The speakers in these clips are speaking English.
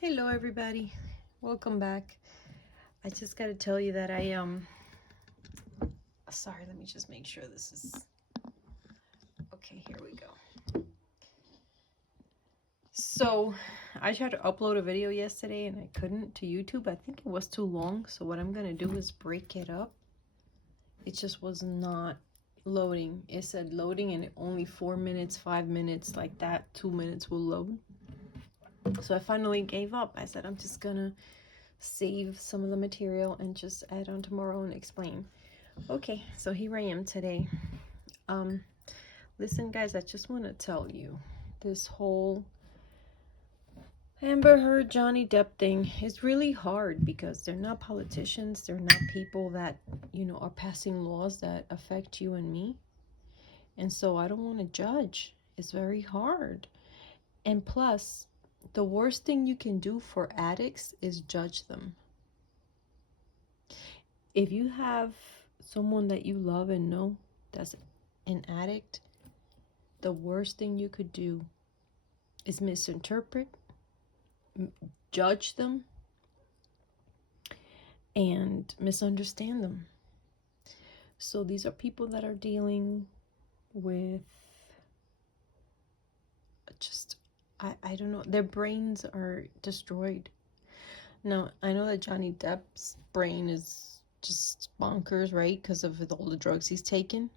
Hello everybody, welcome back. I just gotta tell you that sorry, let me just make sure this is okay. Here we go. So I tried to upload a video yesterday and I couldn't to YouTube. I think it was too long, so what I'm gonna do is break it up. It just was not loading. It said loading and only 4 minutes, 5 minutes, like that. 2 minutes will load. So I finally gave up. I said I'm just gonna save some of the material and just add on tomorrow and explain. Okay, so here I am today. Listen guys, I just want to tell you, this whole Amber Heard Johnny Depp thing is really hard because they're not politicians. They're not people that, are passing laws that affect you and me. And so I don't want to judge. It's very hard. And plus, the worst thing you can do for addicts is judge them. If you have someone that you love and know that's an addict, the worst thing you could do is misinterpret, judge them, and misunderstand them. So these are people that are dealing with just, I don't know, their brains are destroyed. Now, I know that Johnny Depp's brain is just bonkers, right? Because of all the drugs he's taken.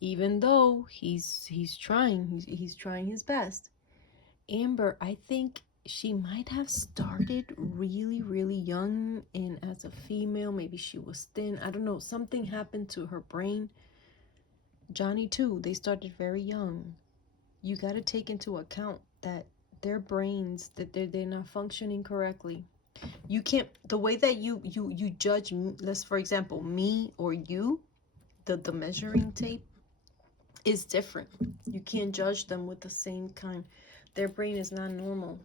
Even though he's trying his best. Amber, I think she might have started really, really young, and as a female, maybe she was thin. I don't know. Something happened to her brain. Johnny too. They started very young. You got to take into account that their brains, that they're not functioning correctly. You can't, the way that you judge, let's for example me or you, the measuring tape is different. You can't judge them with the same kind. Their brain is not normal.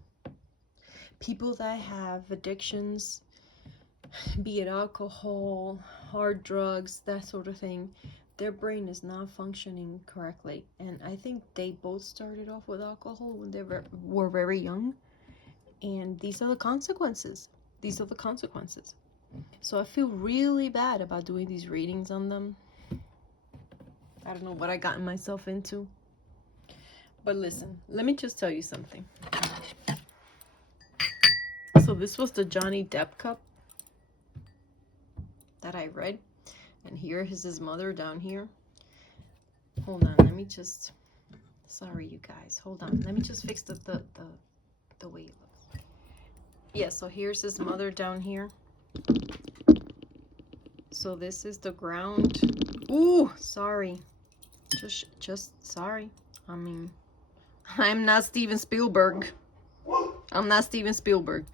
People that have addictions, be it alcohol, hard drugs, that sort of thing, their brain is not functioning correctly. And I think they both started off with alcohol when they were very young. And these are the consequences. These are the consequences. So I feel really bad about doing these readings on them. I don't know what I gotten myself into. But listen, let me just tell you something. So this was the Johnny Depp cup that I read. And here is his mother down here. Hold on, let me just... Sorry, you guys. Hold on. Let me just fix the way it looks. Yeah, so here's his mother down here. So this is the ground. Ooh, sorry. Just sorry. I mean, I'm not Steven Spielberg. I'm not Steven Spielberg.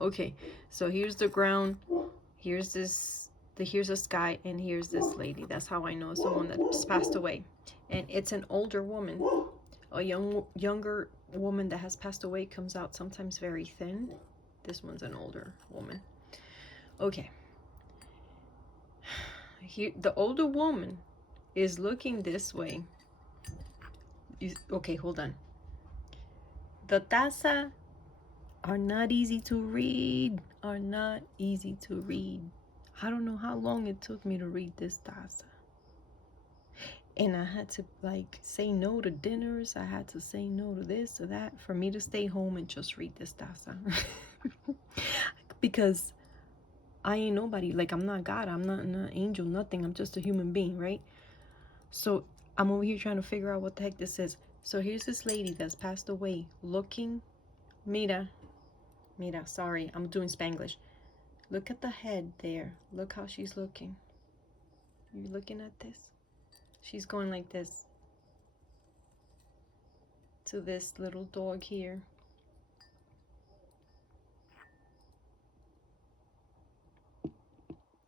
Okay, so here's the ground. Here's here's a sky, and here's this lady. That's how I know someone that's passed away. And it's an older woman. A younger woman that has passed away comes out sometimes very thin. This one's an older woman. Okay. Here, the older woman is looking this way. Okay, hold on. The tazas are not easy to read. Are not easy to read. I don't know how long it took me to read this taza. And I had to say no to dinners. I had to say no to this or that for me to stay home and just read this taza. Because I ain't nobody. I'm not God. I'm not an angel, nothing. I'm just a human being, right? So I'm over here trying to figure out what the heck this is. So here's this lady that's passed away looking. Mira, sorry, I'm doing Spanglish. Look at the head there. Look how she's looking. You looking at this? She's going like this to this little dog here.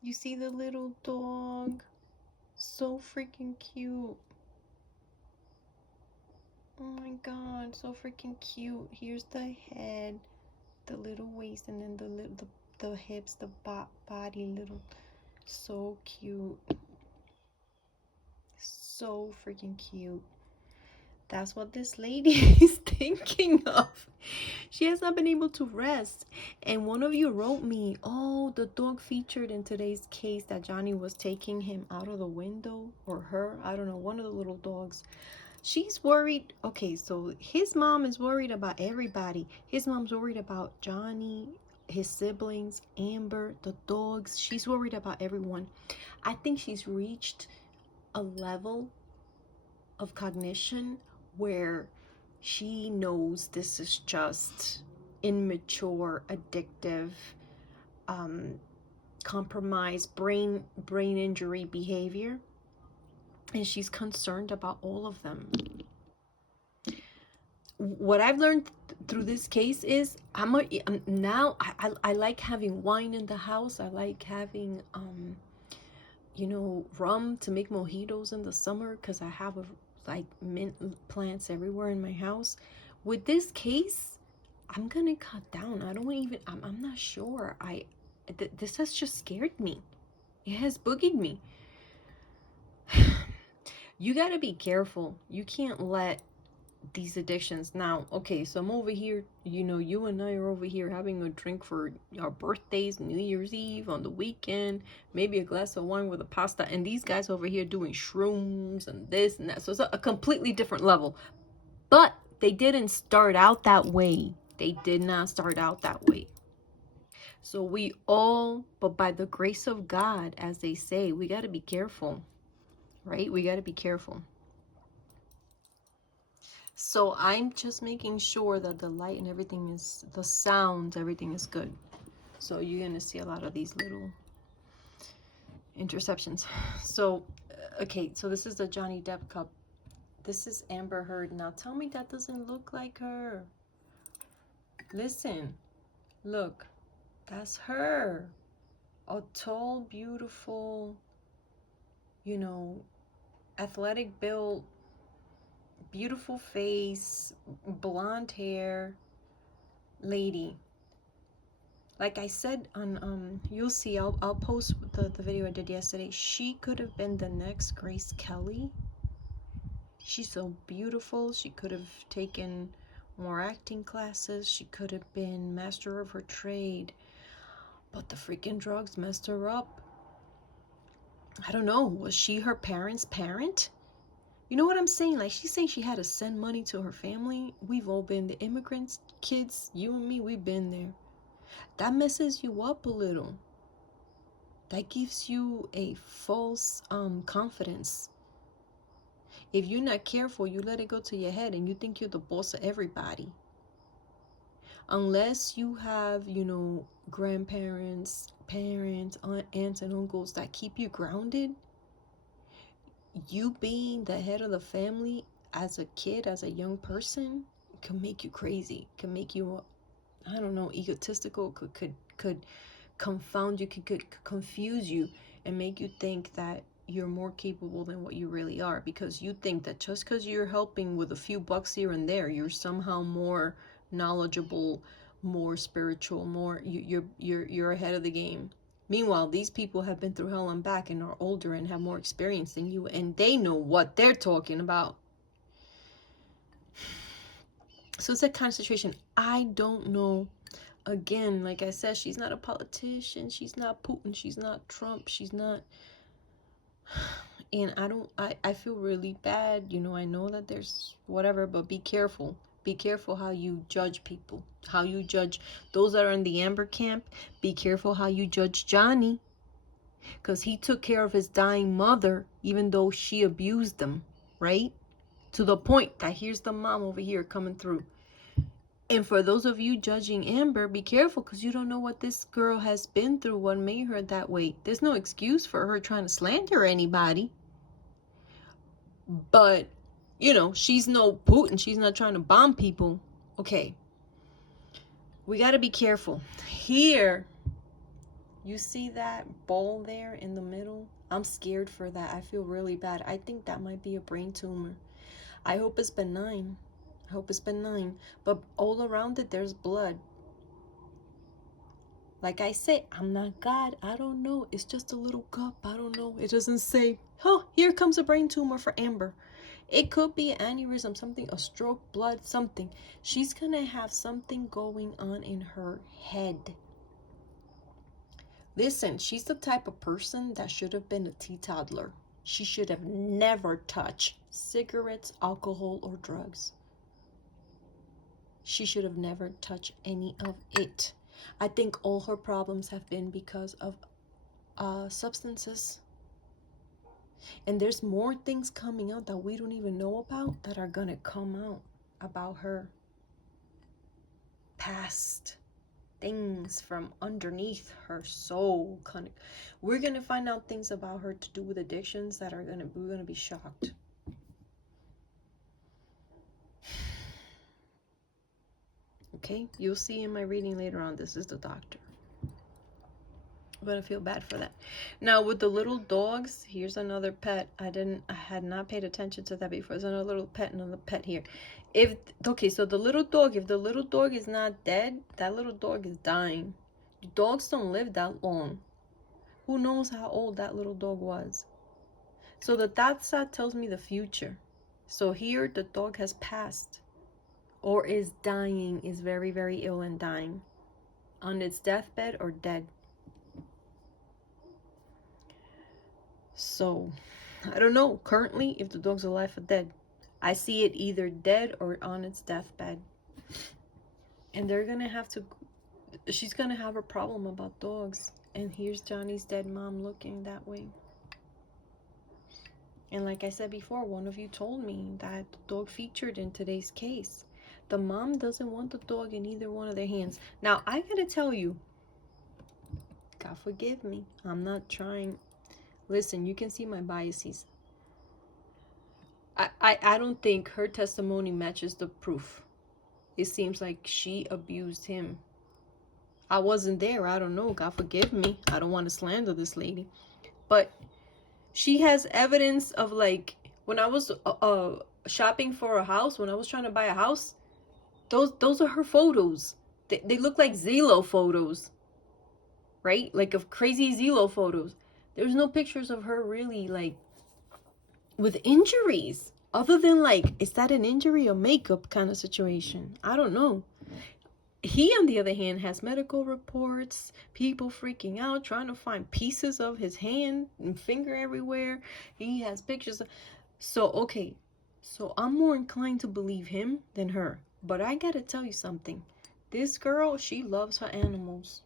You see the little dog? So freaking cute. Oh my god, so freaking cute. Here's the head, the little waist, and then the hips, the body, little. So cute. So freaking cute. That's what this lady is thinking of. She has not been able to rest. And one of you wrote me, oh, the dog featured in today's case that Johnny was taking him out of the window, or her, I don't know, one of the little dogs. She's worried. Okay, so his mom is worried about everybody. His mom's worried about Johnny, his siblings, Amber, the dogs. She's worried about everyone. I think she's reached a level of cognition where she knows this is just immature, addictive, compromised brain injury behavior, and she's concerned about all of them. What I've learned through this case is I like having wine in the house. I like having rum to make mojitos in the summer because I have like mint plants everywhere in my house. With this case, I'm gonna cut down. I don't even, I'm not sure. This has just scared me. It has boogied me. You gotta be careful. You can't let these addictions. Now, okay, so I'm over here, you and I are over here having a drink for our birthdays, New Year's Eve, on the weekend, maybe a glass of wine with a pasta, and these guys over here doing shrooms and this and that. So it's a completely different level. But they didn't start out that way. They did not start out that way. So but by the grace of God, as they say, we got to be careful, right? We got to be careful. So I'm just making sure that the light and everything is, the sound, everything is good. So you're going to see a lot of these little interceptions. So, okay, so this is the Johnny Depp cup. This is Amber Heard. Now tell me that doesn't look like her. Listen, look, that's her. A tall, beautiful, athletic build, beautiful face, blonde hair lady. Like I said on you'll see, I'll post the video I did yesterday. She could have been the next Grace Kelly. She's so beautiful. She could have taken more acting classes. She could have been master of her trade, but the freaking drugs messed her up. I don't know, was she her parents' parent? You know what I'm saying? Like, she's saying she had to send money to her family. We've all been the immigrants, kids, you and me, we've been there. That messes you up a little. That gives you a false confidence. If you're not careful, you let it go to your head and you think you're the boss of everybody. Unless you have, grandparents, parents, aunts and uncles that keep you grounded, you being the head of the family as a kid, as a young person, can make you crazy, can make you, I don't know, egotistical, could confound you, could confuse you and make you think that you're more capable than what you really are, because you think that just because you're helping with a few bucks here and there, you're somehow more knowledgeable, more spiritual, more you're ahead of the game. Meanwhile, these people have been through hell and back and are older and have more experience than you, and they know what they're talking about. So it's that kind of situation. I don't know. Again, like I said, she's not a politician. She's not Putin. She's not Trump. She's not... And I feel really bad. I know that there's whatever, but be careful. Be careful how you judge people. How you judge those that are in the Amber camp. Be careful how you judge Johnny. Because he took care of his dying mother, even though she abused him, right? To the point that here's the mom over here coming through. And for those of you judging Amber, be careful, because you don't know what this girl has been through, what made her that way. There's no excuse for her trying to slander anybody. But, she's no Putin. She's not trying to bomb people. Okay. We got to be careful. Here, you see that ball there in the middle? I'm scared for that. I feel really bad. I think that might be a brain tumor. I hope it's benign. But all around it, there's blood. Like I say, I'm not God. I don't know. It's just a little cup. I don't know. It doesn't say, oh, here comes a brain tumor for Amber. It could be an aneurysm, something, a stroke, blood, something. She's gonna have something going on in her head. Listen, she's the type of person that should have been a teetotaler. She should have never touched cigarettes, alcohol, or drugs. She should have never touched any of it. I think all her problems have been because of substances. And there's more things coming out that we don't even know about that are gonna come out about her past things from underneath her soul. We're gonna find out things about her to do with addictions that we're gonna be shocked. Okay, you'll see in my reading later on. This is the doctor. I'm gonna feel bad for that. Now with the little dogs, here's another pet. I had not paid attention to that before. There's another little pet, another pet here. Okay, so the little dog, if the little dog is not dead, that little dog is dying. Dogs don't live that long. Who knows how old that little dog was? So the taza tells me the future. So here the dog has passed or is dying, is very, very ill and dying on its deathbed or dead. So I don't know currently if the dog's alive or dead. I see it either dead or on its deathbed. And they're gonna have to, she's gonna have a problem about dogs. And here's Johnny's dead mom looking that way. And like I said before, one of you told me that the dog featured in today's case. The mom doesn't want the dog in either one of their hands. Now, I gotta tell you, God forgive me, I'm not trying. Listen, you can see my biases. I don't think her testimony matches the proof. It seems like she abused him. I wasn't there. I don't know. God forgive me. I don't want to slander this lady. But she has evidence of, like, when I was shopping for a house, when I was trying to buy a house, those are her photos. They look like Zillow photos, right? Like of crazy Zillow photos. There's no pictures of her really, like, with injuries. Other than, like, is that an injury or makeup kind of situation? I don't know. He, on the other hand, has medical reports, people freaking out, trying to find pieces of his hand and finger everywhere. He has pictures. So, okay. So I'm more inclined to believe him than her. But I gotta tell you something. This girl, she loves her animals.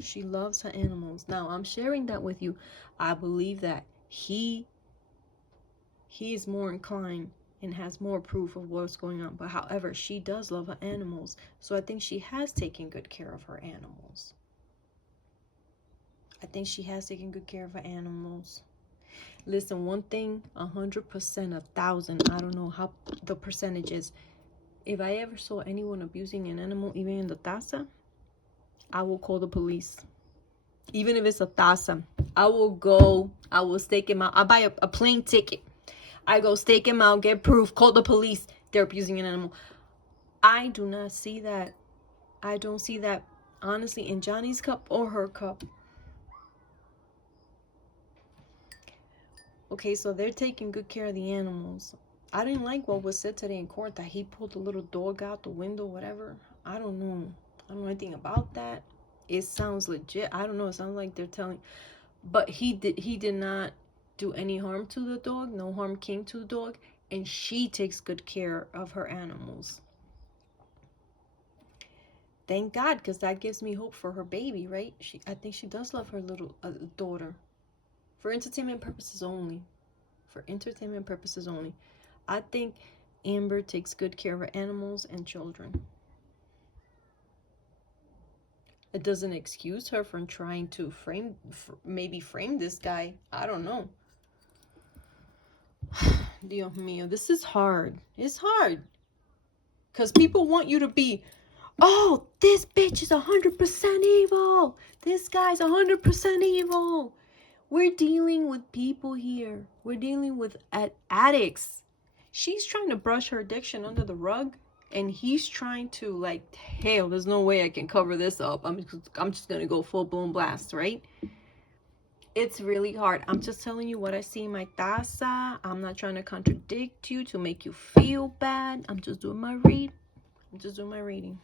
She loves her animals. Now, I'm sharing that with you. I believe that he is more inclined and has more proof of what's going on. But however, she does love her animals. So I think she has taken good care of her animals. I think she has taken good care of her animals. Listen, one thing, 100%, 1,000, I don't know how the percentage is. If I ever saw anyone abusing an animal, even in the taza, I will call the police. Even if it's a taza, I will go, I will stake him out. I buy a plane ticket. I go stake him out, get proof, call the police. They're abusing an animal. I do not see that. I don't see that, honestly, in Johnny's cup or her cup. Okay, so they're taking good care of the animals. I didn't like what was said today in court, that he pulled the little dog out the window, whatever. I don't know. I don't know anything about that. It sounds legit. I don't know. It sounds like they're telling. But he did not do any harm to the dog. No harm came to the dog. And she takes good care of her animals. Thank God, because that gives me hope for her baby, right? I think she does love her little daughter. For entertainment purposes only. For entertainment purposes only. I think Amber takes good care of her animals and children. It doesn't excuse her from trying to maybe frame this guy. I don't know. Dios mío, this is hard. It's hard. Because people want you to be, oh, this bitch is 100% evil. This guy's 100% evil. We're dealing with people here. We're dealing with addicts. She's trying to brush her addiction under the rug. And he's trying to, like, hell, there's no way I can cover this up. I'm just going to go full-blown blast, right? It's really hard. I'm just telling you what I see in my taza. I'm not trying to contradict you to make you feel bad. I'm just doing my read. I'm just doing my reading.